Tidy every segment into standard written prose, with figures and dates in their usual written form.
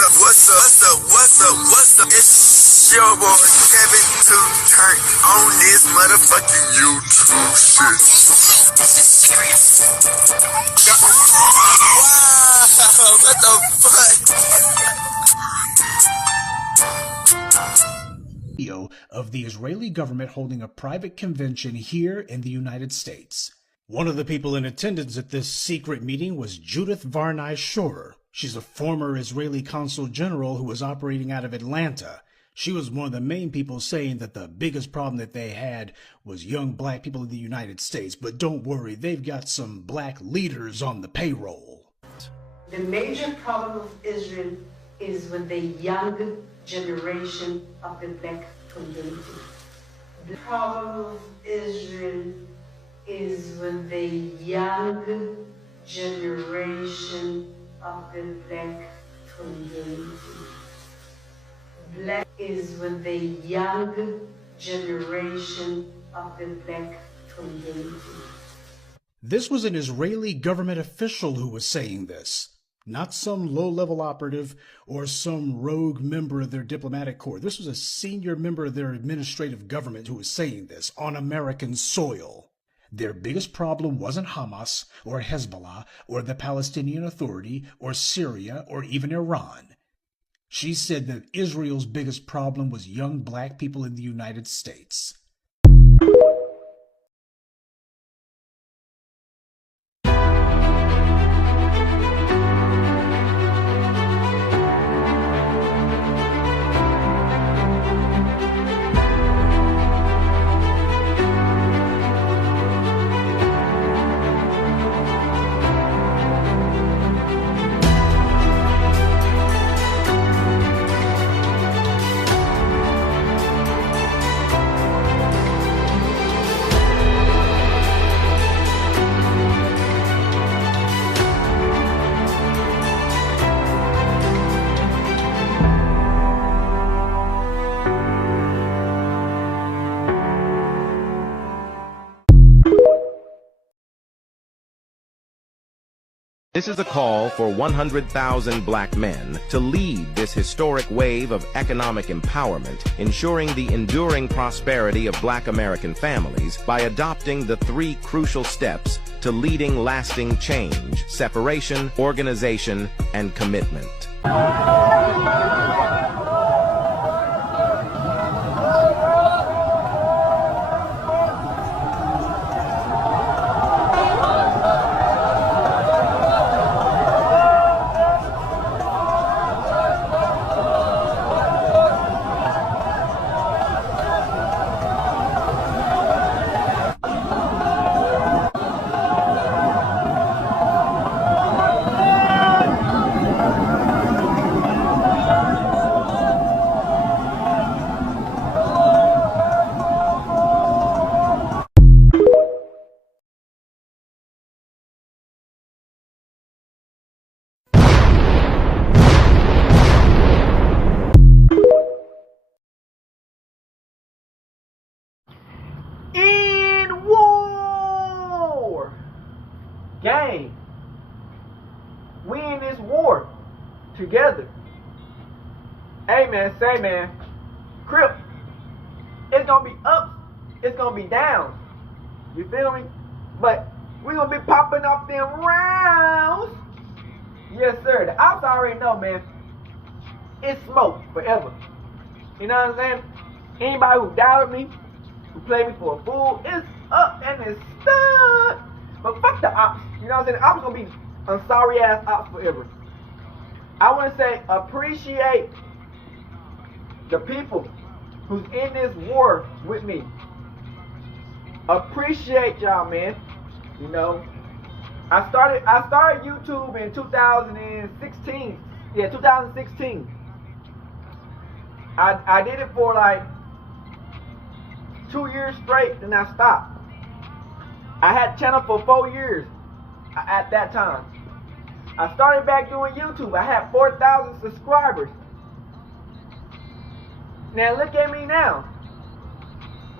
What's up? It's your boy Kevin to turn on this motherfucking YouTube shit. This is serious. Wow, what the fuck? Video of the Israeli government holding a private convention here in the United States. One of the people in attendance at this secret meeting was Judith Varney Schorer. She's a former Israeli consul general who was operating out of Atlanta. She was one of the main people saying that the biggest problem that they had was young black people in the United States. But don't worry, they've got some black leaders on the payroll. The major problem of Israel is with the young generation of the black community. The problem of Israel is with the young generation of the black community. Black is with the young generation of the black community. This was an Israeli government official who was saying this, not some low-level operative or some rogue member of their diplomatic corps. This was a senior member of their administrative government who was saying this on American soil. Their biggest problem wasn't Hamas or Hezbollah or the Palestinian Authority or Syria or even Iran. She said that Israel's biggest problem was young black people in the United States. This is a call for 100,000 black men to lead this historic wave of economic empowerment, ensuring the enduring prosperity of black American families by adopting the 3 crucial steps to leading lasting change: separation, organization, and commitment. Gang, we in this war together. Hey man, say man, Crip, it's gonna be ups, it's gonna be downs. You feel me? But we gonna be popping off them rounds. Yes sir, the ops already know, man. It's smoke forever. You know what I'm saying? Anybody who doubted me, who played me for a fool, it's up and it's stuck. But fuck the ops, you know what I'm saying? The ops gonna be a sorry ass ops forever. I wanna say appreciate the people who's in this war with me. Appreciate y'all, man. You know, I started YouTube in 2016. Yeah, 2016. I did it for like 2 years straight, then I stopped. I had a channel for 4 years at that time. I started back doing YouTube. I had 4,000 subscribers. Now look at me now.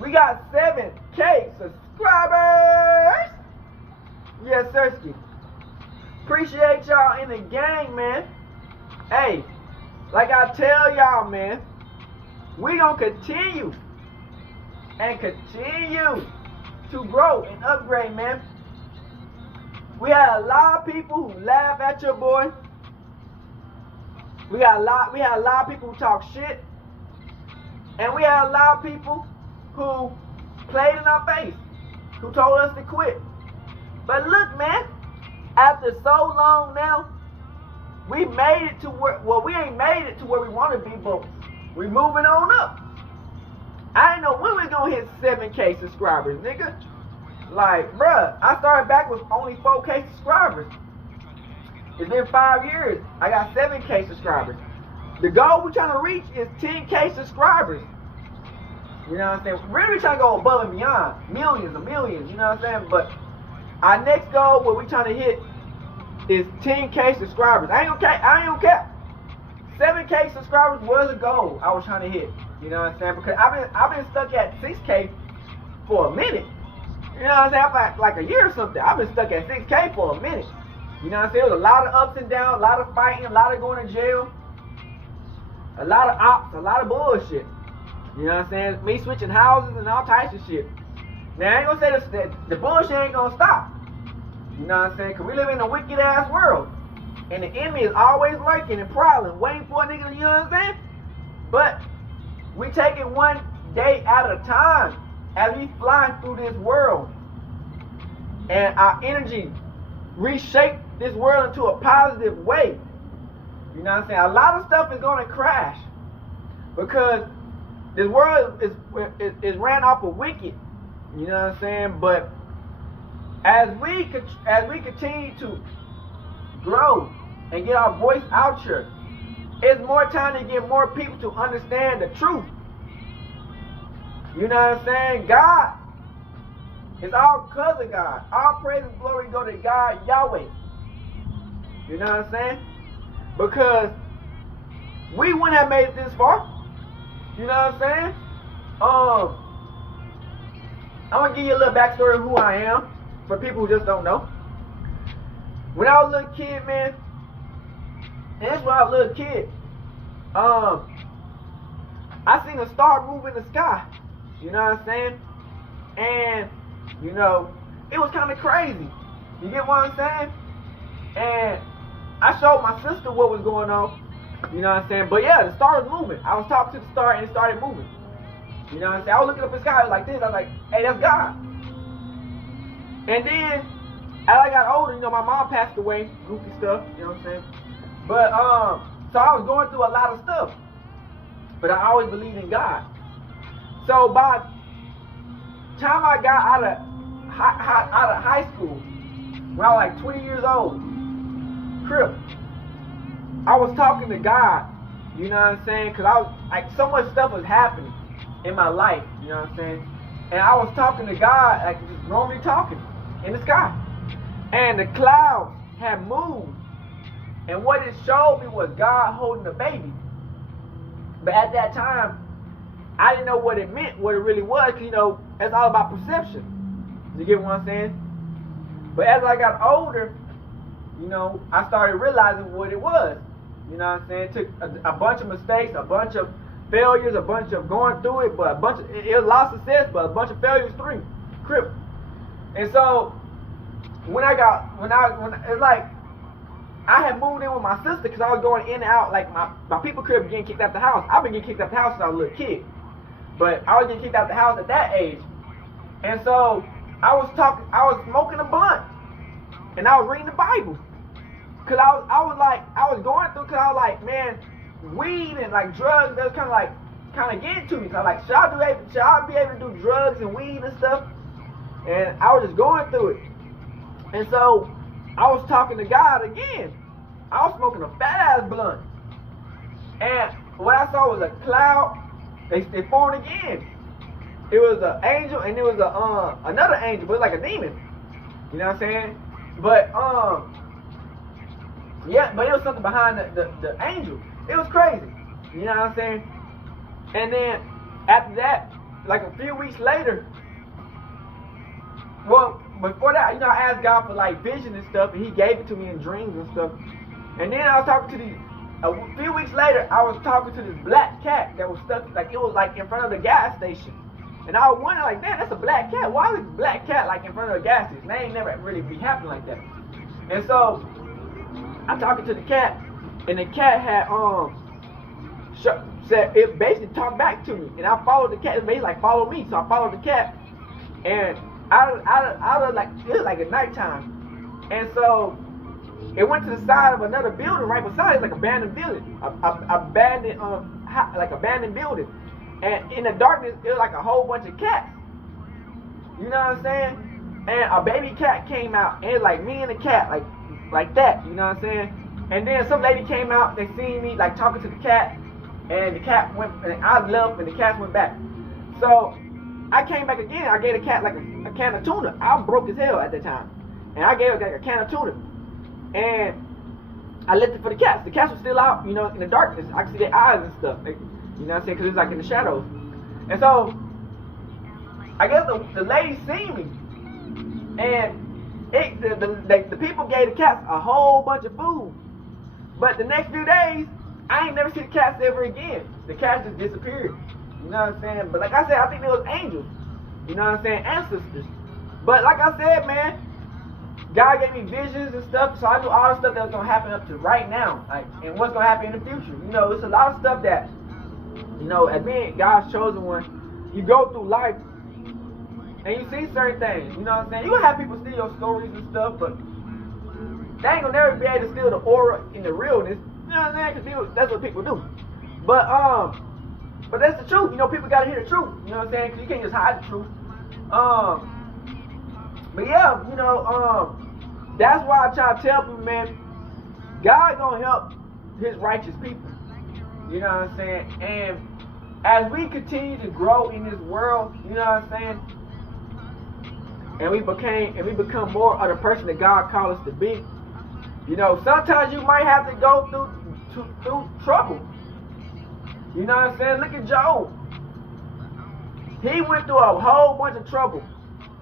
We got 7K subscribers. Yes, sirski. Appreciate y'all in the gang, man. Hey, like I tell y'all, man, we gonna continue and continue to grow and upgrade, man. We had a lot of people who laugh at your boy. We had a lot of people who talk shit. And we had a lot of people who played in our face, who told us to quit. But look, man, after so long now, we made it to where, well, we ain't made it to where we want to be, but we moving on up. I didn't know when we gonna hit 7K subscribers, nigga. Like, bruh, I started back with only 4K subscribers. It's been 5 years. I got 7K subscribers. The goal we're trying to reach is 10K subscribers. You know what I'm saying? We're really trying to go above and beyond. Millions and millions, you know what I'm saying? But our next goal, what we're trying to hit, is 10K subscribers. I ain't gonna cap. 7K subscribers was a goal I was trying to hit. You know what I'm saying? Because I've been stuck at 6K for a minute. You know what I'm saying? For like a year or something. I've been stuck at 6K for a minute. You know what I'm saying? There was a lot of ups and downs, a lot of fighting, a lot of going to jail, a lot of ops, a lot of bullshit. You know what I'm saying? Me switching houses and all types of shit. Now, I ain't gonna say this, that the bullshit ain't gonna stop. You know what I'm saying? Because we live in a wicked ass world. And the enemy is always lurking and prowling, waiting for a nigga, you know what I'm saying? But we take it one day at a time as we fly through this world. And our energy reshape this world into a positive way. You know what I'm saying? A lot of stuff is going to crash because this world is ran off of wicked. You know what I'm saying? But as we continue to grow and get our voice out here, it's more time to get more people to understand the truth. You know what I'm saying? God, it's all because of God. All praise and glory go to God, Yahweh. You know what I'm saying? Because we wouldn't have made it this far. You know what I'm saying? I'm going to give you a little backstory of who I am for people who just don't know. When I was a little kid, man, and that's when I was a little kid, I seen a star move in the sky. You know what I'm saying? And, you know, it was kind of crazy. You get what I'm saying? And I showed my sister what was going on. You know what I'm saying? But yeah, the star was moving. I was talking to the star and it started moving. You know what I'm saying? I was looking up in the sky like this. I was like, hey, that's God. And then, as I got older, you know, my mom passed away. Goofy stuff, you know what I'm saying? But, so I was going through a lot of stuff. But I always believed in God. So by the time I got out of high school, when I was like 20 years old, Crip, I was talking to God, you know what I'm saying? Because I was like, so much stuff was happening in my life, you know what I'm saying? And I was talking to God, like just normally talking in the sky. And the clouds had moved. And what it showed me was God holding a baby. But at that time, I didn't know what it meant, what it really was, because, you know, it's all about perception. You get what I'm saying? But as I got older, you know, I started realizing what it was. You know what I'm saying? It took a bunch of mistakes, a bunch of failures, a bunch of going through it, but it was a lot of success, but a bunch of failures too. Crip. And so when it's like I had moved in with my sister because I was going in and out, like my people crib getting kicked out the house. I've been getting kicked out the house since I was a little kid. But I was getting kicked out the house at that age. And so I was smoking a blunt. And I was reading the Bible. Cause I was going through, cause I was like, man, weed and like drugs, that was kind of getting to me. So I was like, should I be able to do drugs and weed and stuff? And I was just going through it. And so I was talking to God again. I was smoking a fat ass blunt. And what I saw was a cloud. They formed again. It was an angel and it was another angel, but it was like a demon. You know what I'm saying? But yeah, but it was something behind the angel. It was crazy. You know what I'm saying? And then after that, like a few weeks later, well, before that, you know, I asked God for like vision and stuff, and He gave it to me in dreams and stuff. And then I was talking to a few weeks later, I was talking to this black cat that was stuck, like it was like in front of the gas station. And I was wondering, like, man, that's a black cat. Why is a black cat like in front of the gas station? They ain't never really be happening like that. And so I'm talking to the cat, and the cat had said it basically talked back to me, and I followed the cat. It basically like follow me, so I followed the cat, and out of like it was like at nighttime, and so it went to the side of another building right beside it, like abandoned building, abandoned building, and in the darkness it was like a whole bunch of cats. You know what I'm saying? And a baby cat came out, and it's like me and the cat, like that. You know what I'm saying? And then some lady came out. They seen me like talking to the cat, and the cat went, and I left, and the cat went back. So I came back again. I gave the cat like a can of tuna. I was broke as hell at the time, and I gave her like a can of tuna, and I left it for the cats. The cats were still out, you know, in the darkness. I could see their eyes and stuff, like, you know what I'm saying? Because it's like in the shadows. And so I guess the lady seen me, and the people gave the cats a whole bunch of food. But the next few days, I ain't never seen the cats ever again. The cats just disappeared. You know what I'm saying? But like I said, I think they was angels. You know what I'm saying? Ancestors. But like I said, man, God gave me visions and stuff, so I knew all the stuff that was gonna happen up to right now, like, and what's gonna happen in the future. You know, it's a lot of stuff that, you know, as being God's chosen one, you go through life and you see certain things. You know what I'm saying? You gonna have people steal your stories and stuff, but they ain't gonna never be able to steal the aura and the realness. You know what I'm saying? Because that's what people do. But that's the truth. You know, people gotta hear the truth. You know what I'm saying? Because you can't just hide the truth. But yeah, you know, that's why I try to tell people, man, God gonna help His righteous people. You know what I'm saying? And as we continue to grow in this world, you know what I'm saying? And we become more of the person that God called us to be. You know, sometimes you might have to go through trouble. You know what I'm saying? Look at Job. He went through a whole bunch of trouble.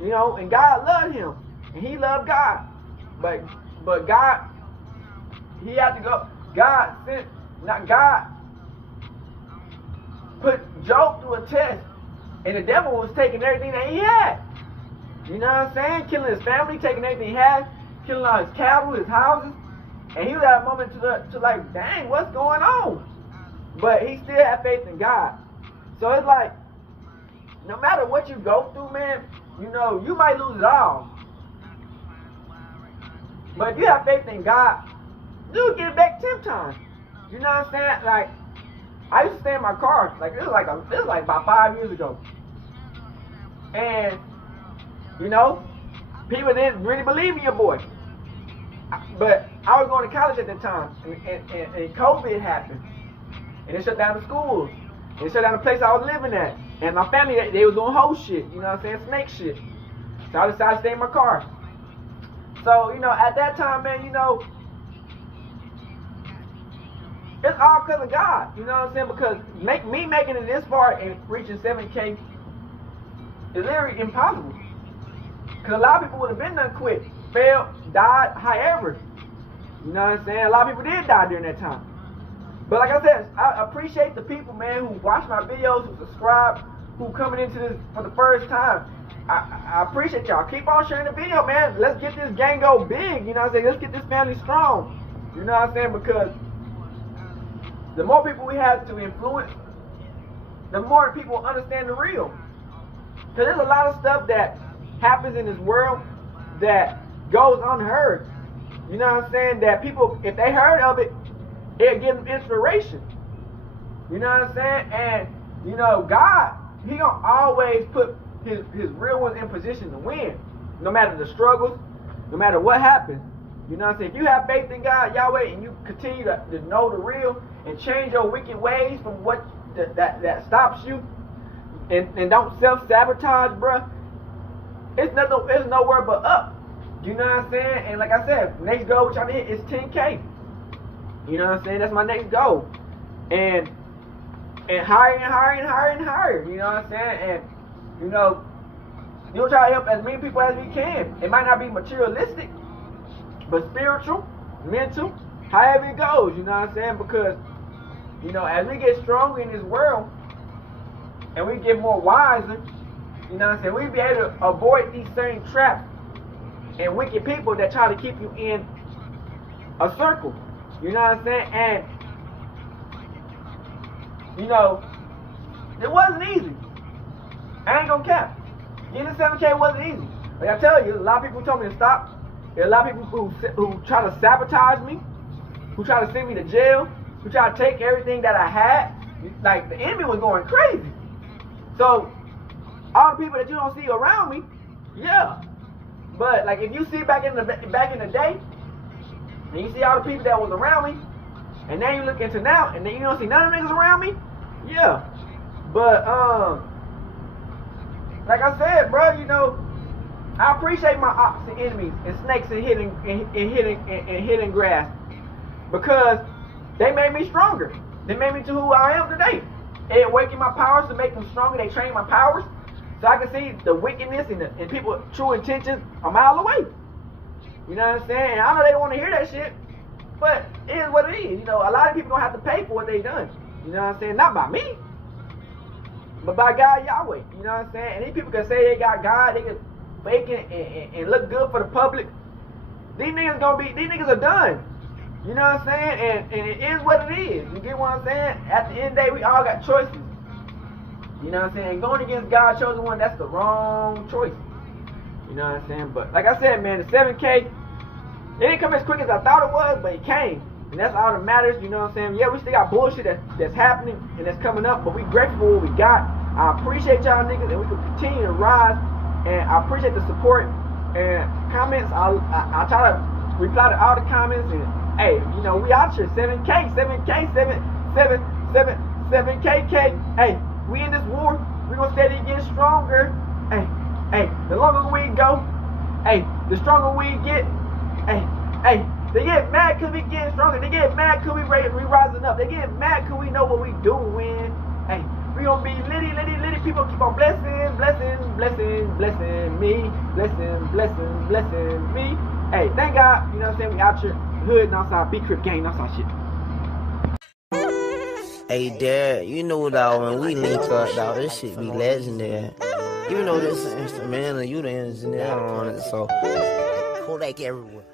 You know, and God loved him, and he loved God. But God, he had to go. God put Job through a test, and the devil was taking everything that he had. You know what I'm saying? Killing his family, taking everything he had, killing all his cattle, his houses, and he was at a moment to like, dang, what's going on? But he still had faith in God. So it's like, no matter what you go through, man, you know, you might lose it all. But if you have faith in God, you'll get it back 10 times. You know what I'm saying? Like, I used to stay in my car. Like, this was like about 5 years ago. And, you know, people didn't really believe in your boy. But I was going to college at that time. And COVID happened. And it shut down the schools. And it shut down the place I was living at. And my family, they was doing whole shit, you know what I'm saying, snake shit. So I decided to stay in my car. So, you know, at that time, man, you know, it's all because of God, you know what I'm saying? Because me making it this far and reaching 7K is literally impossible. Because a lot of people would have been done quit, failed, died, however. You know what I'm saying? A lot of people did die during that time. But like I said, I appreciate the people, man, who watch my videos, who subscribe, who coming into this for the first time. I appreciate y'all. Keep on sharing the video, man. Let's get this GANGO big, you know what I'm saying? Let's get this family strong. You know what I'm saying? Because the more people we have to influence, the more people understand the real. Because there's a lot of stuff that happens in this world that goes unheard. You know what I'm saying? That people, if they heard of it, it'll give them inspiration. You know what I'm saying? And, you know, God, He gonna always put his real ones in position to win. No matter the struggles, no matter what happens. You know what I'm saying? If you have faith in God, Yahweh, and you continue to know the real and change your wicked ways from what that stops you, and don't self-sabotage, bruh, it's nowhere but up. You know what I'm saying? And like I said, next goal we're trying to hit is 10K. You know what I'm saying? That's my next goal. And higher and higher and higher and higher. You know what I'm saying? And, you know, you'll try to help as many people as we can. It might not be materialistic, but spiritual, mental, however it goes, you know what I'm saying? Because, you know, as we get stronger in this world and we get more wiser, you know what I'm saying, we be able to avoid these same traps and wicked people that try to keep you in a circle. You know what I'm saying? And, you know, it wasn't easy. I ain't gonna cap. Getting the 7K wasn't easy. Like I tell you, a lot of people told me to stop. There are a lot of people who try to sabotage me, who try to send me to jail, who try to take everything that I had. Like, the enemy was going crazy. So, all the people that you don't see around me, yeah. But, like, if you see back in the day, and you see all the people that was around me, and then you look into now, and then you don't see none of them niggas around me, yeah. But, like I said, bro, you know, I appreciate my ops and enemies and snakes and hidden grass, because they made me stronger. They made me to who I am today. They awakened my powers to make them stronger. They trained my powers so I can see the wickedness and people's true intentions a mile away. You know what I'm saying? And I know they don't want to hear that shit, but it is what it is. You know, a lot of people don't have to pay for what they done. You know what I'm saying? Not by me, but by God Yahweh. You know what I'm saying? And these people can say they got God, they can fake it and look good for the public. These niggas are done. You know what I'm saying? And it is what it is. You get what I'm saying? At the end of the day, we all got choices. You know what I'm saying? Going against God's chosen one, that's the wrong choice. You know what I'm saying? But like I said, man, the 7K, it didn't come as quick as I thought it was, but it came. And that's all that matters, you know what I'm saying? Yeah, we still got bullshit that's happening and that's coming up, but we grateful for what we got. I appreciate y'all niggas, and we can continue to rise. And I appreciate the support and comments. I'll try to reply to all the comments. And hey, you know, we out here 7K. Hey, we in this war. We gonna steady get stronger. Hey, the longer we go, hey, the stronger we get. Hey, they get mad cause we getting stronger. They get mad cause we rising up. They get mad cause we know what we doing. Hey, we gonna be litty. People keep on blessing me. Blessing me. Hey, thank God, you know what I'm saying? We out here, hood and outside, big crib gang, outside shit. Hey, Dad, you know, dog, when we link up, dog, this shit be legendary. You know this instrumental, you the engineer on it, so Kodak everywhere.